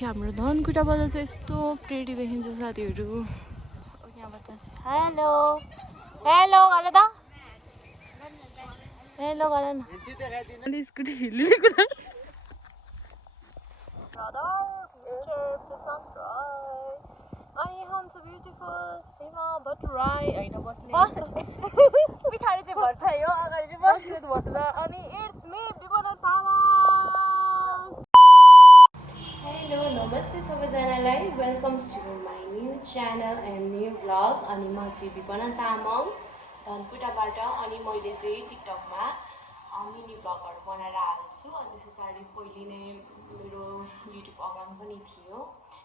हाम्रो धनकुटाबाट चाहिँ यस्तो प्रेटी देखिन्छ साथीहरू। यहाँबाट हेलो हेलो गर त हेलो गर न स्कुटी फिल्ली कुरा पछाडि चाहिँ भर्खर हो अगाडि चाहिँ बस्नु भन्छ अनि it's me Bipana Thapa. Hello नमस्ते सबैजनालाई, welcome to my new channel and new vlog. अनि म चाहिँ विपना तामाङ धनकुटाबाट। अनि मैले चाहिँ टिकटकमा मिनी भ्लगहरू बनाएर हाल्छु। अनि त्यस पछाडि पहिले नै मेरो युट्युब अकाउन्ट पनि थियो,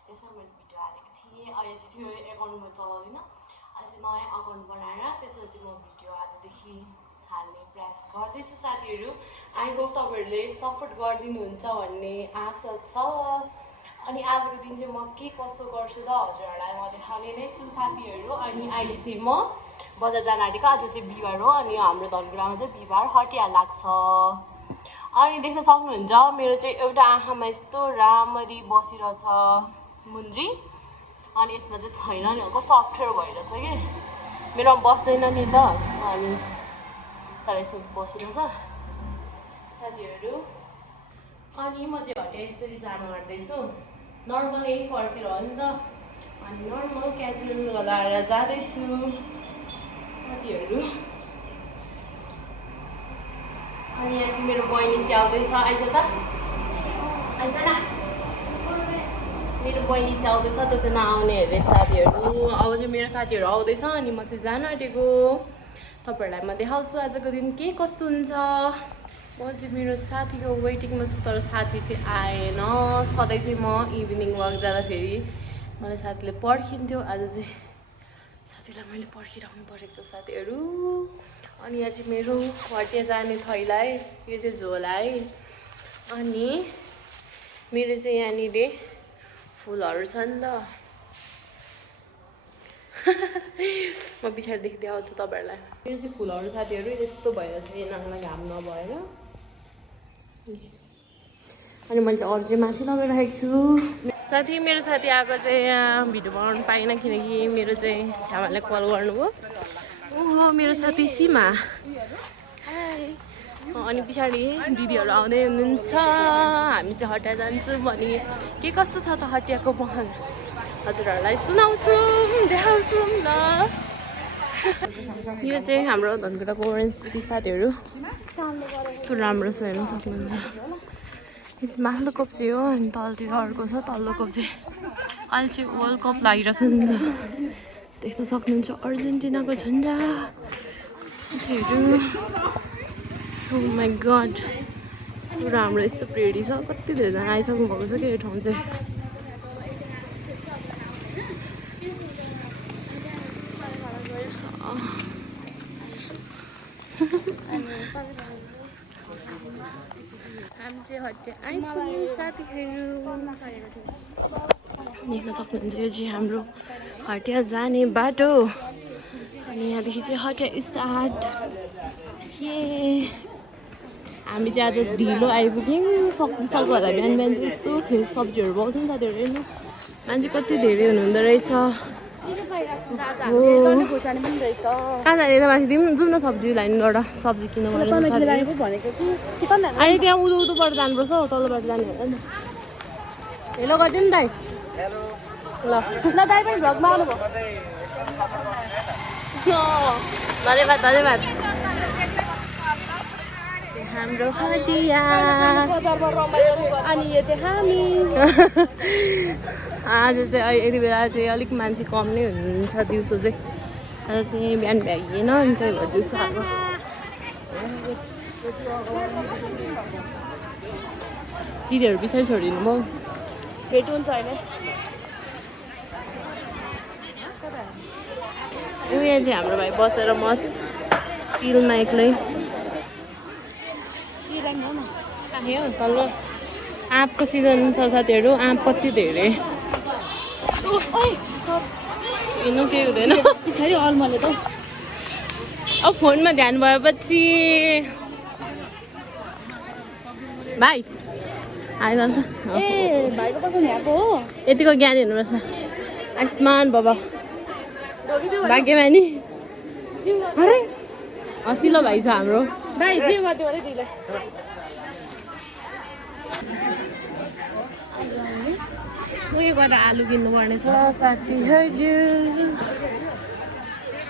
त्यसमा मैले भिडियो हालेको थिएँ। अहिले चाहिँ त्यो एकाउन्टमा चलाउँदिनँ, अहिले चाहिँ नयाँ अकाउन्ट बनाएर त्यसमा चाहिँ म भिडियो आजदेखि हाल्ने प्रयास गर्दैछु साथीहरू। आई होप तपाईँहरूले सपोर्ट गरिदिनुहुन्छ भन्ने आशा छ। अनि आजको दिन चाहिँ म के कसो गर्छु त हजुरहरूलाई म देखाउने नै छु साथीहरू। अनि अहिले चाहिँ म बजार जान आँटेको, आज चाहिँ बिहिबार हो अनि हाम्रो धनकुटामा चाहिँ बिहिबार हटिया लाग्छ। अनि देख्न सक्नुहुन्छ मेरो चाहिँ एउटा आँखामा यस्तो राम्ररी बसिरहेछ मुन्द्री, अनि यसमा चाहिँ छैन नि, कस्तो अप्ठ्यारो भइरहेछ कि मेरोमा बस्दैन नि त। अनि तर यसमा चाहिँ बसिरहेछ साथीहरू। अनि म चाहिँ हटिया यसरी जानु आँट्दैछु, नर्मल एयरपोर्टतिर हो नि त, अनि नर्मल क्याजुअल लगाएर जाँदैछु साथीहरू। अनि यहाँ चाहिँ मेरो बहिनी चाहिँ आउँदैछ, आइज त आइज न, मेरो बहिनी चाहिँ आउँदैछ, त्यो चाहिँ नआउने अरे साथीहरू। अब चाहिँ मेरो साथीहरू आउँदैछ अनि म चाहिँ जानु आँटेको। तपाईँहरूलाई म देखाउँछु आजको दिन के कस्तो हुन्छ। म चाहिँ मेरो साथीको वेटिङमा छु, तर साथी चाहिँ आएन। सधैँ चाहिँ म इभिनिङ वाक जाँदाखेरि मलाई साथीले पर्खिन्थ्यो, आज चाहिँ साथीलाई मैले पर्खिराख्नु परेको छ साथीहरू। अनि यहाँ चाहिँ मेरो हटिया जाने थैला है, यो चाहिँ झोला है। अनि मेरो चाहिँ यहाँनिर फुलहरू छ नि त म पछाडिदेखि देखाउँछु तपाईँहरूलाई। मेरो चाहिँ फुलहरू साथीहरू यस्तो भइरहेछ यिनीहरूलाई घाम नभएर। अनि मैले चाहिँ अरू चाहिँ माथि लगाइराखेको छु साथी। मेरो साथी आएको चाहिँ यहाँ भिडियो बनाउनु पाइनँ किनकि मेरो चाहिँ छ्यामाले कल गर्नुभयो। ओहो मेरो साथी सीमा, अनि पछाडि दिदीहरू आउँदै हुनुहुन्छ। हामी चाहिँ हटिया जान्छौँ अनि के कस्तो छ त हटियाको बहन हजुरहरूलाई सुनाउँछु देखाउँछु ल। यो चाहिँ हाम्रो धनकुटाको ओरेन्ज सिटी साथीहरू, कस्तो राम्रो छ हेर्न सक्नुहुन्छ। यस माथिल्लो कप चाहिँ हो अनि तलतिर अर्को छ, तल्लो कप चाहिँ अहिले चाहिँ वर्ल्ड कप लागिरहेछ नि त, देख्न सक्नुहुन्छ अर्जेन्टिनाको झन्डा साथीहरू। ओ माई गड यस्तो राम्रो यस्तो प्रेडी छ, कति धेरैजना आइसक्नु भएको छ कि यो ठाउँ चाहिँ। हामी चाहिँ हटिया आइपुग्यौँ साथीहरू, देख्न सक्नुहुन्छ यो चाहिँ हाम्रो हटिया जाने बाटो। अनि यहाँदेखि चाहिँ हटिया स्टार्ट। हामी चाहिँ आज ढिलो आइपुग्यौँ, सक्दो होला बिहान बिहान चाहिँ यस्तो फ्रेस सब्जीहरू पाउँछ नि साथीहरू। हेर्नु मान्छे कति धेरै हुनुहुँदो रहेछ। कहाँ जाने त माथि दिउँ जाउँ न सब्जी लानु, एउटा सब्जी किन्नु अहिले त्यहाँ उँधो उँधोबाट जानुपर्छ हौ, तल्लोबाट जाने होला नि। हेलो गरिदिनु नि दाइ, ल ल दाइ पनि भ्लगमा आउनुभयो, धन्यवाद धन्यवाद। हाम्रो हटिया अनि यो चाहिँ हामी आज चाहिँ यति बेला चाहिँ अलिक मान्छे कम नै हुनुहुन्छ दिउँसो चाहिँ। आज चाहिँ बिहान भ्याइएन अनि त्यही भएर दिउँसो आएको। दिदीहरू पछाडि छोडिदिनु भयो, भेट हुन्छ होइन। उयो चाहिँ हाम्रो भाइ बसेर मस्त पिलमा एक्लै तल्लो आँपको सिजन छ साथीहरू। आँप कति धेरै किन्नु केही हुँदैन पछाडि अलमले त। अब फोनमा ध्यान भएपछि भाइ आइगन ए भाइको पसल ल्याएको हो यतिको ज्ञानी हुनुपर्छ आयुष्मान बाबा भाग्यमानी अरे हँसिलो भाइ छ हाम्रो भाइ जे गर्दै अरे दिदीलाई उयो गरेर आलु किन्नुपर्ने छ साथीहरू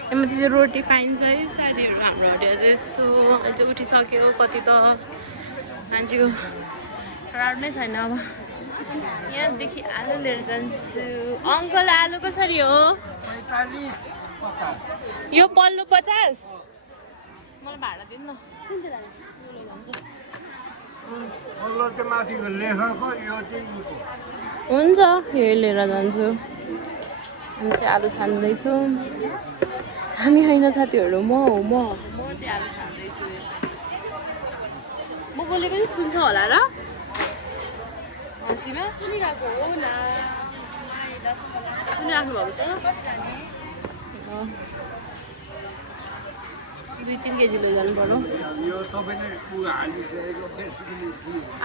यसमा चाहिँ रोटी पाइन्छ है साथीहरू हाम्रो हटिया चाहिँ यस्तो अहिले चाहिँ उठिसक्यो कति त मान्छेको राड नै छैन अब यहाँदेखि आलु लिएर जान्छु अङ्कल आलु कसरी हो यो पल्लो 50 मलाई भाडा दिनु न कुन चाहिँ लाने हुन्छ यही लिएर जान्छु हामी चाहिँ आलु छान्दैछु हामी होइन साथीहरू म चाहिँ आलु छान्दैछु म बोलेको चाहिँ सुन्छ होला र हँसीमा सुनिरहेको हो न सुनिराख्नु भएको छ 2-3 केजी लैजानु पर्यो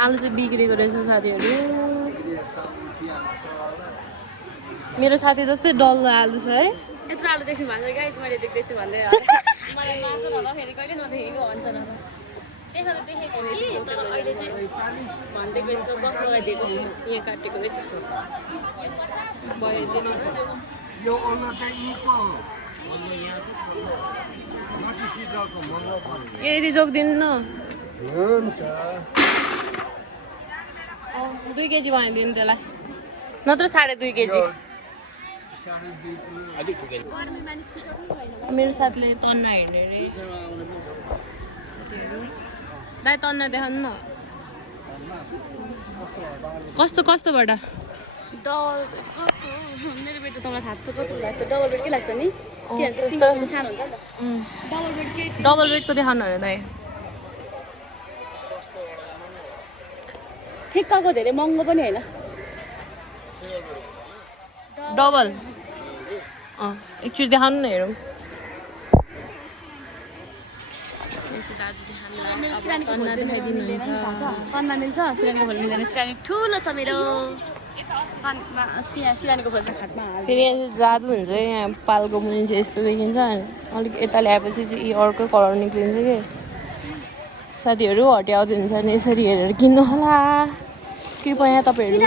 आलु चाहिँ बिग्रेको रहेछ साथीहरू मेरो साथी जस्तै डल्लो आलु छ है यत्रो आलु देख्नु भएको छ गाइस मैले देख्दैछु भन्दै मलाई मासु नलाखेरि कहिले नदेखेको भन्छ न देखेको कि तर अहिले चाहिँ भनिदिएको यस्तो गफ लगाइदिएको यहाँ काटेको रहेछ यदि जोगिदिनु न 2 केजी बनाइदिनु त्यसलाई नत्र 2.5 केजी मेरो साथीले तन्ना हेर्ने रे दाइ तन्ना देखाउनु न कस्तो कस्तोबाट मेरो बेड त तपाईँलाई थाहा छ कस्तो लाग्छ डबल बेड के लाग्छ नि किनभने सिङ्गल सानो हुन्छ नि त डबल बेड के डबल बेडको देखाउनु अरे दाइ ठिक्कको धेरै महँगो पनि होइन डबल एकचोटि देखाउनु न हेरौँ तन्ना मिल्छ सिरानीको खोल्नु मिल्दैन सिरानी ठुलो छ मेरो सिरानीको खोल्छ खाटमा फेरि यहाँ चाहिँ जादु हुन्छ है यहाँ पालको मुनि चाहिँ यस्तो देखिन्छ अलिक यता ल्याएपछि चाहिँ अर्कै कलर निक्लिन्छ कि साथीहरू हटिया आउँदै हुन्छ नि यसरी हेरेर किन्नु होला कृपया तपाईँहरू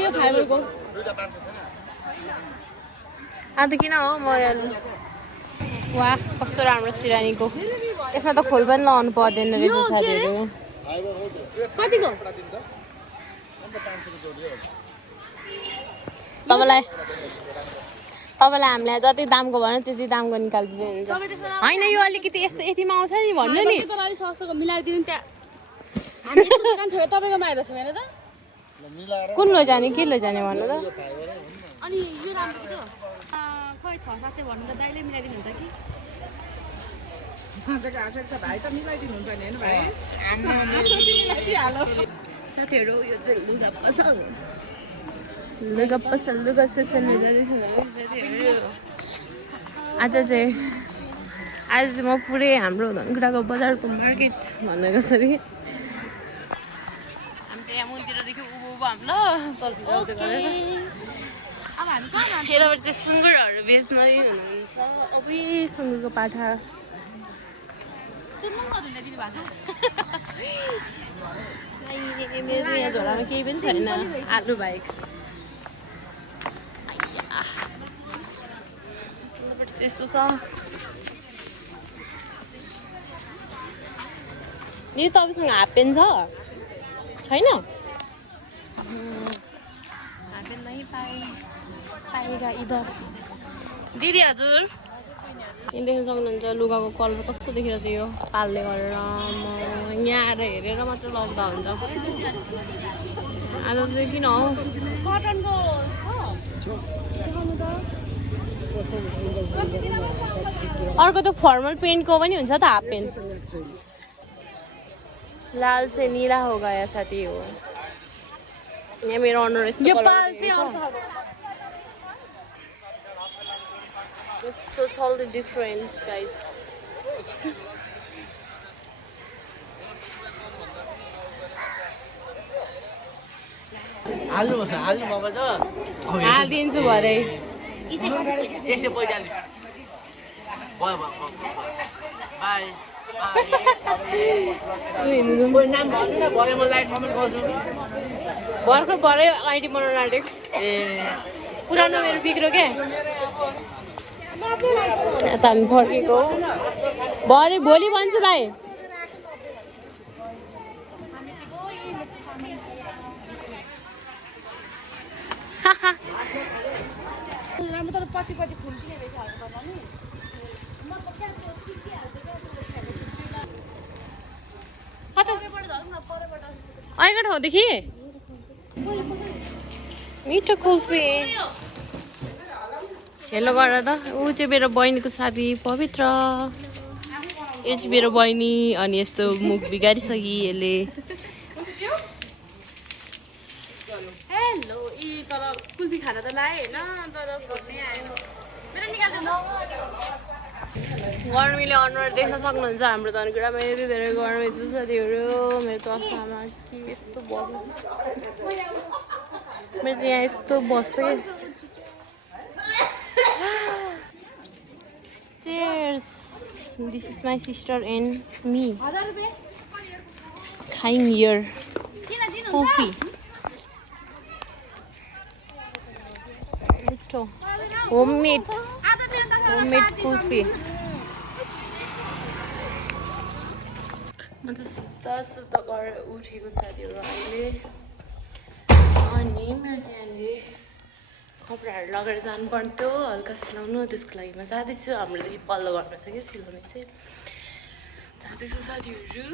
यो फाइबरको अन्त किन हो म वाह कस्तो राम्रो सिरानीको यसमा त खोल पनि लगाउनु पर्दैन रहेछ साथीहरू कतिको तपाईँलाई हामीलाई जति दामको भन्यो त्यति दामको निकालिदिनु हुन्छ होइन यो अलिकति यस्तो यतिमा आउँछ नि भन्नु नि अलिक सस्तोको मिलाइदिनु त्यहाँ हामी दोकान छोडेर तपाईँकोमा आएर छौँ हेर त कुन लैजाने के लैजाने भन्नु त अनि यो राम्रो त्यो खै 6-700 भन्नु त दाइले मिलाइदिनुहुन्छ कि साथीहरू यो चाहिँ लुगा पसल लुगा सेक्सनमा जाँदैछु साथीहरू आज चाहिँ म पुरै हाम्रो धनकुटाको बजारको मार्केट भनेको छ कि हामी चाहिँ यहाँ मुनितिरदेखि उँभो हाम्रो तलतिर आउँदै गरेर अब हामी कहाँ जान्छौँ यताबाट चाहिँ सुँगुरहरू बेच्नै हुनुहुन्छ अब सुँगुरको पाठा दिनु भएको मेरो यहाँ झोलामा केही पनि छैन आलु बाहेक यस्तो छ नि तपाईँसँग हाफ पेन्ट छ छैन हाफ पेन्ट नै पाएगा इधर दिदी हजुर यहाँ देख्न सक्नुहुन्छ लुगाको कलर कस्तो देखेर थियो यो पालले गरेर यहाँ आएर हेरेर मात्र लगाउँदा हुन्छ आज चाहिँ किन हो कटनको अर्को त फर्मल पेन्टको पनि हुन्छ त हाफ पेन्ट लाल से नीला हो गया साथी हो यहाँ मेरो अनुहार यस्तो यो कलर पाल चाहिँ आउँछ It's totally different, guys. हाल्नु भएको छ हालिदिन्छु भरे 145 भयो बाई नाम भन्नु न भरे म लाइक कमेन्ट गर्छु भर्खर भरे आइडी बनाउन आँटेको ए पुरानो मेरो बिग्रो क्या यता हामी फर्केको भरे भोलि भन्छु भाइ आएको ठाउँदेखि मिठो कुल्फी हेलो गर त ऊ चाहिँ मेरो बहिनीको साथी पवित्र यो चाहिँ मेरो बहिनी अनि यस्तो मुख बिगारिसकि यसले हेलो यी तर कुल्फी खाना त लाएँ होइन तर भन्ने आएन मेरो निकाल्नु गर्मीले अनुहार देख्न सक्नुहुन्छ हाम्रो धनकुटामा यति धेरै गर्मी छ साथीहरू मेरो त आमा के यस्तो बस्छ मेरो चाहिँ यहाँ यस्तो बस्छ कि Cheers! This is my sister and me खाइङ here coffee. Homemade coffee. म त सुत्ता गरेर उठेको साथीहरू अहिले अनि मेरो चाहिँ यहाँनिर कपडाहरू लगेर जानु पर्थ्यो हल्का सिलाउनु त्यसको लागि म जाँदैछु हाम्रोदेखि पल्लो घरमा छ कि सिलाउने चाहिँ जाँदैछु साथीहरू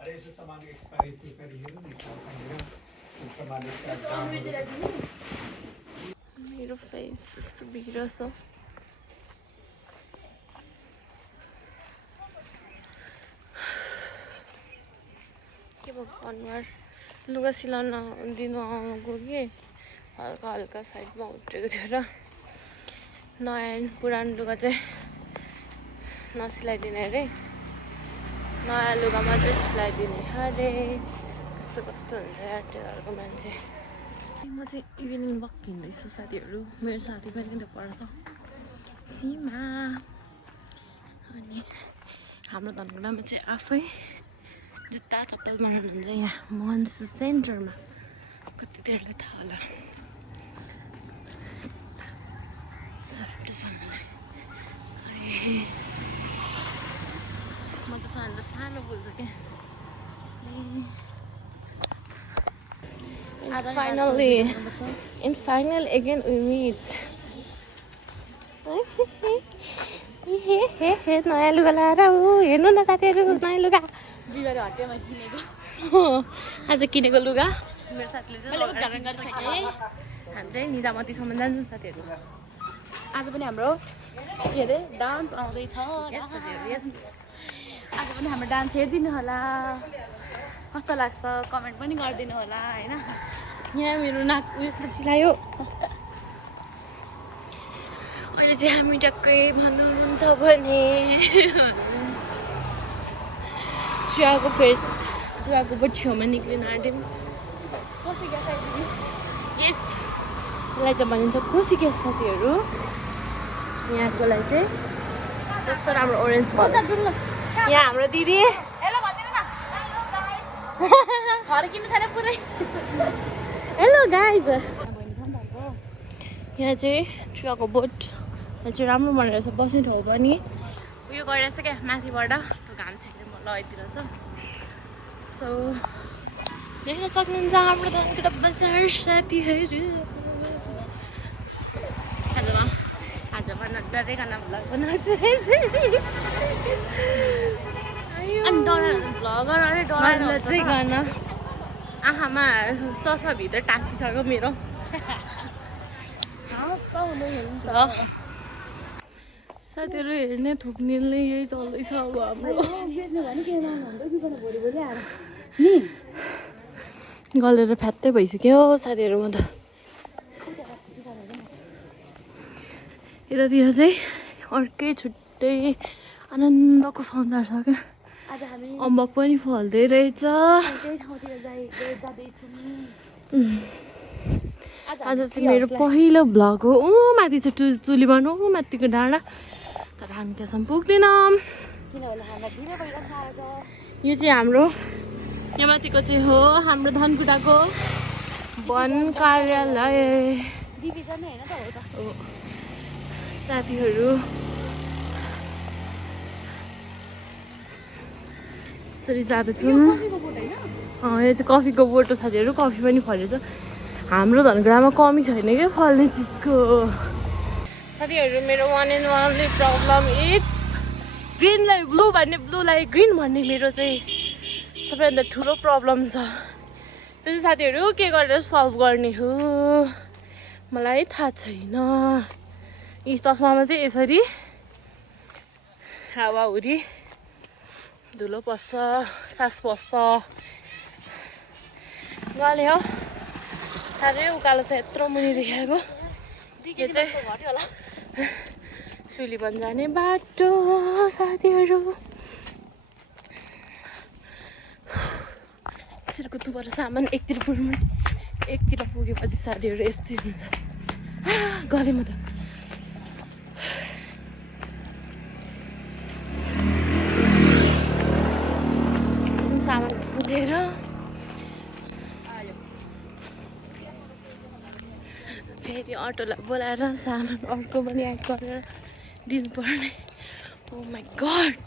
अरे यसो सामान एक्सपायरी सेपायरी हेर्नु नि सामान मेरो फेस यस्तो बिग्रियो छ के भएको अनुहार लुगा सिलाउन दिनु आउनुको कि हल्का हल्का साइडमा उठेको थियो र नयाँ पुरानो लुगा चाहिँ नसिलाइदिने अरे नयाँ लुगा मात्रै सिलाइदिने अरे कस्तो कस्तो हुन्छ यार टेलरको मान्छे म चाहिँ इभिनिङ वक हिँड्दैछु साथीहरू मेरो साथी पनि त पर्छ सीमा अनि हाम्रो धनकुटामा चाहिँ आफै जुत्ता चप्पल बनाउनुहुन्छ यहाँ मोहन्स सेन्टरमा कति धेरैलाई थाहा होला म त सानो बोल्छु क्या Finally again we meet. नयाँ लुगा लगाएर हेर्नु न साथीहरू नयाँ लुगा बिहिबारे हटियामा किनेको आज किनेको लुगा मेरो साथीले चाहिँ उद्घाटन गरिसके हामी चाहिँ निजामतीसम्म जान्छौँ साथीहरू आज पनि हाम्रो के अरे डान्स आउँदैछ आज पनि हाम्रो डान्स हेरिदिनु होला कस्तो लाग्छ कमेन्ट पनि गरिदिनु होला होइन यहाँ मेरो नाक उयसमा चिलायो अहिले चाहिँ हामी टक्कै भन्नुहुन्छ भने चियाको छेउमा निक्लिन आँट्यौँ कस्तो ग्यास आइदिनु यस यसलाई चाहिँ भनिन्छ कोसी ग्यास साथीहरू यहाँकोलाई चाहिँ कस्तो राम्रो ओरेन्ज फल यहाँ हाम्रो दिदी फर्किनु छैन पुरै हेलो गाइज यहाँ चाहिँ चियाको बोट चाहिँ राम्रो बनेर छ बस्ने ठाउँ पनि उयो गरिरहेछ क्या माथिबाट त्यो घाम छेक्ने लगाइदिएर छ सो देख्न सक्नुहुन्छ हाम्रो धनकुटा बजार साथीहरू आजमा नडराइकन भ्लग बनाउँछु अनि डराएर भ्लगर अरे डराएर चाहिँ गर्न आँखामा चस्माभित्र टाँसिसक्यो मेरो साथीहरू हेर्ने थुक्नेले यही चल्दैछ अब हाम्रो गलेर फ्यात्तै भइसक्यो साथीहरू म त यतातिर चाहिँ अर्कै छुट्टै आनन्दको सौन्दर्य छ क्या आज हामी अम्बक पनि फल्दै रहेछ त्यही ठाउँतिर जाँदैछौँ आज चाहिँ मेरो पहिलो भ्लग हो माथि चाहिँ तुलिबन माथिको डाँडा तर हामी त्यहाँसम्म पुग्दैनौँ किनभने हामीलाई ढिलो भइरहेछ आज यो चाहिँ हाम्रो यहाँ माथिको चाहिँ हो हाम्रो धनकुटाको वन कार्यालय डिभिजन होइन त हो त हो साथीहरू यसरी जाँदैछौँ यो चाहिँ कफीको बोटो साथीहरू कफी पनि फलेछ हाम्रो धनकुटामा कमी छैन क्या फल्ने चिजको साथीहरू मेरो one and only problem it's ग्रिनलाई ब्लू भन्ने ब्लूलाई ग्रिन भन्ने मेरो चाहिँ सबैभन्दा ठुलो प्रब्लम छ त्यो चाहिँ साथीहरू के गरेर सल्भ गर्ने हो मलाई थाहा छैन यी चस्मामा चाहिँ यसरी हावाहुरी धुलो पस्छ सास पस्छ गले हो साह्रै उकालो छ यत्रो मुनि देखाएको यो चाहिँ सुलिबन जाने बाटो साथीहरू यसरी कुद्नुपर्छ सामान एकतिर पुगेपछि साथीहरू यस्तै हुन्छ गले म त सामान पुगेर फेरि अटोलाई बोलाएर सामान अर्को पनि एड गरेर दिनुपर्ने ओ माई गड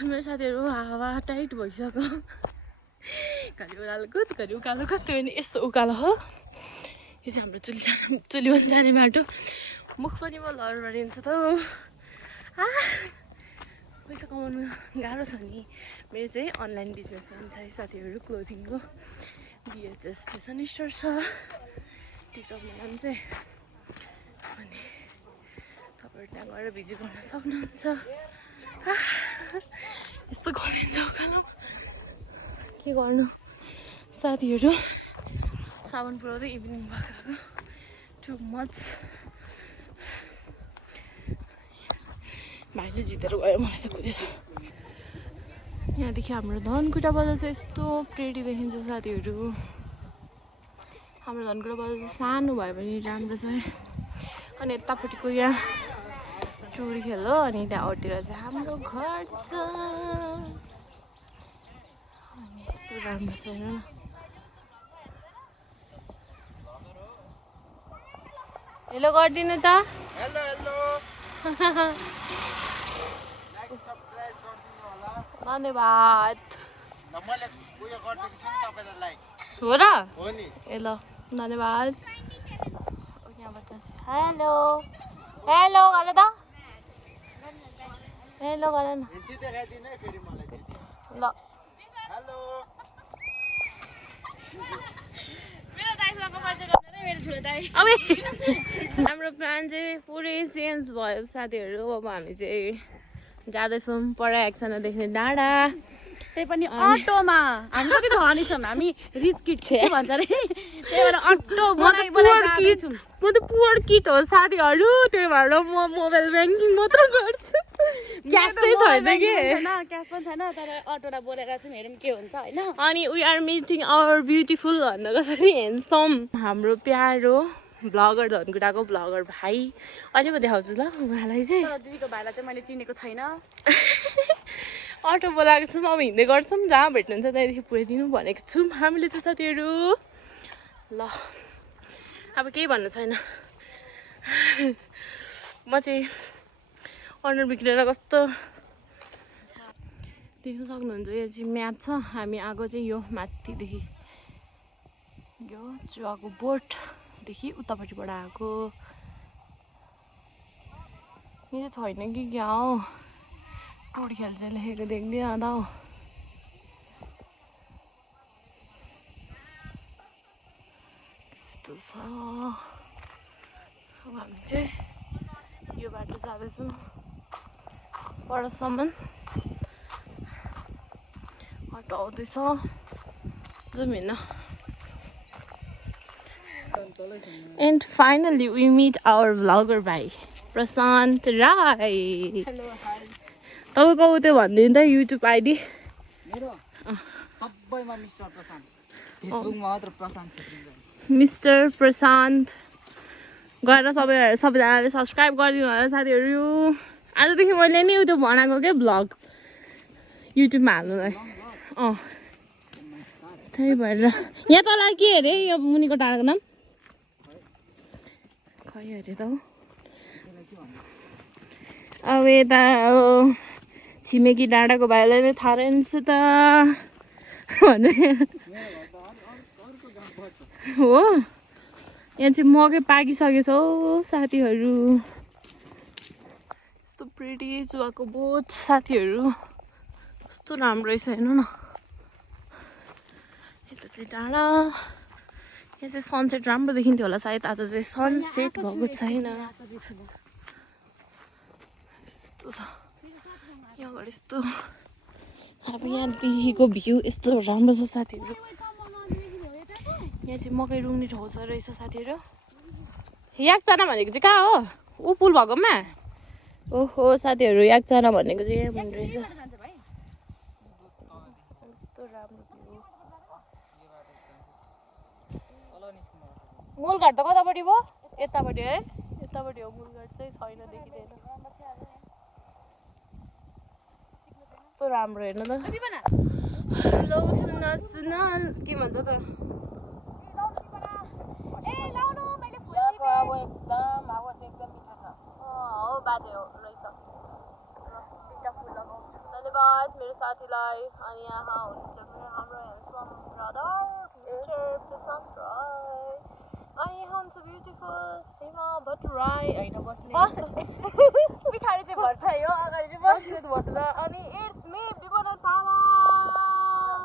मेरो साथीहरू हावा टाइट भइसक्यो घरि उकालो कुद घरि उकालो कुद त्यो पनि यस्तो उकालो हो यो चाहिँ हाम्रो चुलिबन जाने बाटो मुख पनि म लडबडिन्छ त पैसा कमाउनु गाह्रो छ नि मेरो चाहिँ अनलाइन बिजनेस पनि छ साथीहरू क्लोथिङको बिएचएस फेसन स्टोर छ टिकटकमा नाम चाहिँ अनि तपाईँहरू त्यहाँ गएर भिजिट गर्न सक्नुहुन्छ यस्तो गरिन्छ उकालो के गर्नु साथीहरू साबुन पुऱ्याउँदै इभिनिङ भएको टु मच भाइले जितेर गयो मलाई त कुदेर यहाँदेखि हाम्रो धनकुटा बजार चाहिँ यस्तो प्रेटी देखिन्छ साथीहरू हाम्रो धनकुटा बजार चाहिँ सानो भए पनि राम्रो छ अनि यतापट्टिको यहाँ चुरी खेल हो अनि त्यहाँतिर चाहिँ हाम्रो घर छ अनि यस्तो राम्रो छ हेर्नु न हेलो गरिदिनु त हेलो हेलो धन्यवाद मैले उयो गरिदिएको छु नि तपाईँलाई लाइक हो र हो नि ए ल धन्यवाद हेलो हेलो गर त हेलो गर न हिँड्छु देखाइदिनु है फेरि मलाई दिदी ल हेलो मेरो दाइसँग मान्छे गर्दैन मेरो ठुलो दाइ अबे हाम्रो प्लान चाहिँ पुरै चेन्ज भयो साथीहरू अब हामी चाहिँ जाँदैछौँ पर एकजनादेखि डाँडा त्यही पनि अटोमा हामी कति धनी छौँ हामी रिच किट के भन्छ अरे त्यही भएर अटो बनाइ जाँदैछौँ म त पुवर किट हो साथीहरू त्यही भएर म मोबाइल ब्याङ्किङ मात्र गर्छु क्यास चाहिँ छैन कि क्यास पनि छैन तर अटोलाई बोलेर चाहिँ हेरौँ के हुन्छ होइन अनि we are meeting our beautiful भन्नको लागि हेन्डसम हाम्रो प्यारो भ्लगर धनकुटाको भ्लगर भाइ अहिले म देखाउँछु ल उहाँलाई चाहिँ तर दिदीको भाइलाई चाहिँ मैले चिनेको छैन अटो बोलाएको छौँ अब हिँड्दै गर्छौँ जहाँ भेट्नुहुन्छ त्यहाँदेखि पुऱ्याइदिनु भनेको छौँ हामीले चाहिँ साथीहरू ल अब केही भन्नु छैन म चाहिँ अनुहार बिग्रेर कस्तो देख्न सक्नुहुन्छ यो चाहिँ म्याप छ हामी आएको चाहिँ यो माथिदेखि यो चुवाको बोटदेखि उतापट्टिबाट आएको यो चाहिँ छैन कि क्या हो टोडी खेल्छ लेखेको देख्दैन हौ यस्तो छ अब हामी चाहिँ यो बाटो जाँदैछौँ परसम्म बाटो आउँदैछ जाउँ हेर्न and finally we meet our vlogger भाइ प्रशान्त राई तपाईँको त्यो भनिदिनु त युट्युब आइडी मेरो सबैमा मिस्टर प्रशान्त फेसबुकमा मात्र प्रशान्त छेत्री मिस्टर प्रशान्त गएर सबैजनाले सब्सक्राइब गरिदिनु होला साथीहरू आजदेखि मैले नि त्यो बनाएको क्या भ्लग युट्युबमा हाल्नुलाई त्यही भएर यहाँ तल के अरे यो मुनिको डाँडाको नाम खै अरे त अब यता छिमेकी डाँडाको भाइलाई नै थाहा रहेछ त भने हो यहाँ चाहिँ मकै पाकिसकेछ हौ साथीहरू यस्तो प्रिटी चुवाको बोट साथीहरू कस्तो राम्रो रहेछ हेर्नु न यता चाहिँ डाँडा यहाँ चाहिँ सनसेट राम्रो देखिन्थ्यो होला सायद आज चाहिँ सनसेट भएको छैन यहाँ अगाडि यस्तो अब यहाँदेखिको भ्यू यस्तो राम्रो छ साथीहरू यहाँ चाहिँ मकै रुङ्ने ठाउँ छ रहेछ साथीहरू याकचना भनेको चाहिँ कहाँ हो ऊ पुल भएकोमा ओहो साथीहरू याकचना भनेको चाहिँ यहाँ हुने रहेछ कस्तो राम्रो भ्यू मूलघाट त कतापट्टि भयो यतापट्टि है यतापट्टि हो मूलघाट चाहिँ छैन देखिँदैन कस्तो राम्रो हेर्नु त हेलो सुन सुन के भन्छ त अब एकदम हावा चाहिँ एकदम मिठो छ हो बाजे हो रहेछ दुईटा फुल लगाउँछु धन्यवाद मेरो साथीलाई अनि यहाँ हुनुहुन्छ हाम्रो ह्यान्डसम ब्रदर मिस्टर प्रशान्त राई अनि यहाँ हुन्छ ब्युटिफुल सीमा भट्टराई होइन बस्ने पछाडि चाहिँ भट्टराई हो अगाडि चाहिँ बस्ने भट्टराई अनि इट्स मी विपना तामाङ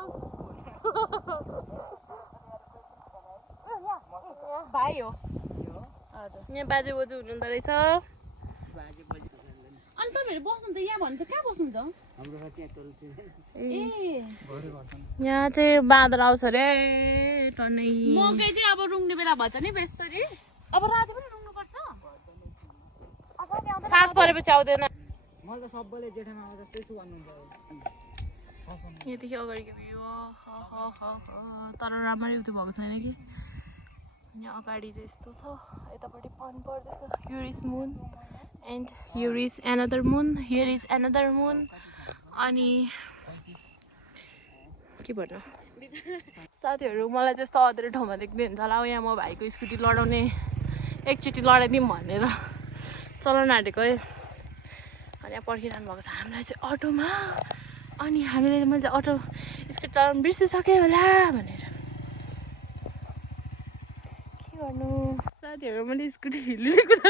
भाइ हो यहाँ बाजे बोजू हुनुहुँदो रहेछ अनि तपाईँहरू बस्नु त यहाँ भन्नु त कहाँ बस्नु त हाम्रो साथी ए यहाँ चाहिँ बाँदर आउँछ अरे टन्नै मकै चाहिँ अब रुङ्ने बेला भन्छ नि बेसरी अब राति पनि रुङ्नुपर्छ साँझ परेपछि आउँदैन मलाई त सबैले जेठामा आउँदा त्यसो भन्नुहुन्छ यहाँदेखि अगाडिको भ्यू तर राम्ररी उयो भएको छैन कि यहाँ अगाडि चाहिँ यस्तो छ यतापट्टि पानी पर्दैछ here is moon and here is another moon here is another moon अनि के भन्नु साथीहरू मलाई चाहिँ यस्तो अदर ठाउँमा देख्दै हुन्छ होला यहाँ म भाइको स्कुटी लडाउने एकचोटि लडाइदिउँ भनेर चलाउन आँटेको है अनि यहाँ पर्खिरहनु भएको छ हामीलाई चाहिँ अटोमा अनि हामीले मैले अटो स्कुटी चलाउनु बिर्सिसकेँ होला भनेर के गर्नु साथीहरू मैले स्कुटी फिलिदिएको त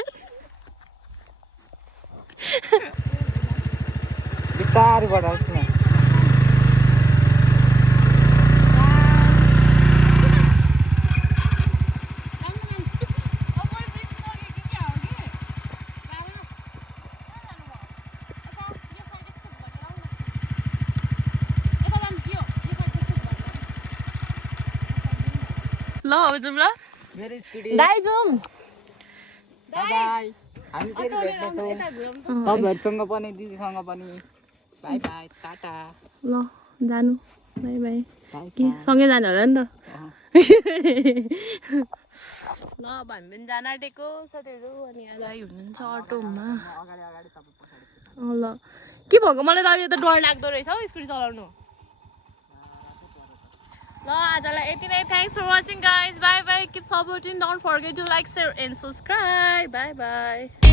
बिस्तारै बढाउँछु न ल अब जाउँ ल मेरो स्कुटी दाइ जाउँ बाई हामी फेरि भेट्नेछौँ तपाईँहरूसँग पनि दिदीसँग पनि बाई बाई टाटा ल जानु बाई बाई बाई के सँगै जानु होला नि त ल अब हामी पनि जान आँटेको साथीहरू अनि यहाँ दाइ हुनुहुन्छ अटोमा अगाडि अगाडि तपाईँ पछाडि ल के भएको मलाई त अहिले त डर लाग्दो रहेछ हौ स्कुटी चलाउनु ल आजलाई यति नै thanks for watching guys bye bye keep supporting don't forget to like share and subscribe bye by